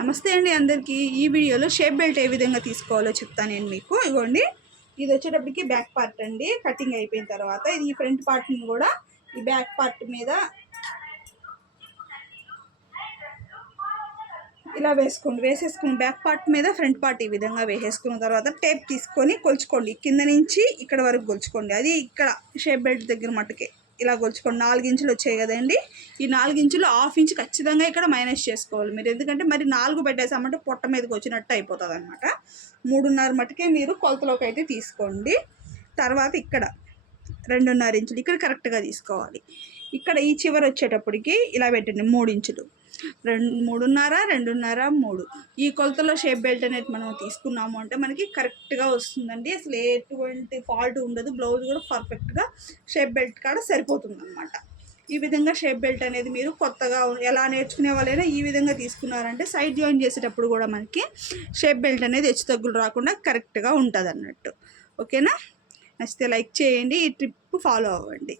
నమస్తే అండి అందరికీ. ఈ వీడియోలో షేప్ బెల్ట్ ఏ విధంగా తీసుకోవాలో చెప్తాను నేను మీకు. ఇగోండి ఇది వచ్చేటప్పటికి బ్యాక్ పార్ట్ అండి. కటింగ్ అయిపోయిన తర్వాత ఇది ఈ ఫ్రంట్ పార్ట్ని కూడా ఈ బ్యాక్ పార్ట్ మీద ఇలా వేసుకోండి. వేసేసుకుని బ్యాక్ పార్ట్ మీద ఫ్రంట్ పార్ట్ ఈ విధంగా వేసేసుకున్న తర్వాత టేప్ తీసుకొని కొలుచుకోండి. కింద నుంచి ఇక్కడ వరకు కొలుచుకోండి. అది ఇక్కడ షేప్ బెల్ట్ దగ్గర మటుకే ఇలా కొలుచుకోండి నాలుగు ఇంచులు వచ్చాయి కదండి. ఈ నాలుగు ఇంచులు హాఫ్ ఇంచ్ ఖచ్చితంగా ఇక్కడ మైనస్ చేసుకోవాలి. మీరు ఎందుకంటే మరి నాలుగు పెట్టేసామంటే పొట్ట మీదకి వచ్చినట్టు అయిపోతుంది అనమాట మూడున్నర మటుకే మీరు కొలతలోకి అయితే తీసుకోండి. తర్వాత ఇక్కడ రెండున్నర ఇంచులు ఇక్కడ కరెక్ట్గా తీసుకోవాలి. ఇక్కడ ఈ చివరి వచ్చేటప్పటికి ఇలా పెట్టండి మూడు ఇంచులు. రెండు మూడున్నర రెండున్నర మూడు. ఈ కొలతలో షేప్ బెల్ట్ అనేది మనం తీసుకున్నాము అంటే మనకి కరెక్ట్గా వస్తుందండి. అసలు ఎటువంటి ఫాల్ట్ ఉండదు. బ్లౌజ్ కూడా పర్ఫెక్ట్గా షేప్ బెల్ట్ కాడ సరిపోతుంది అనమాట ఈ విధంగా షేప్ బెల్ట్ అనేది మీరు కొత్తగా ఎలా నేర్చుకునే వాళ్ళైనా ఈ విధంగా తీసుకున్నారంటే సైడ్ జాయిన్ చేసేటప్పుడు కూడా మనకి షేప్ బెల్ట్ అనేది హెచ్చు తగ్గులు రాకుండా కరెక్ట్గా ఉంటుంది అన్నట్టు ఓకేనా? నచ్చితే లైక్ చేయండి. ఈ ట్రిప్ ఫాలో అవ్వండి.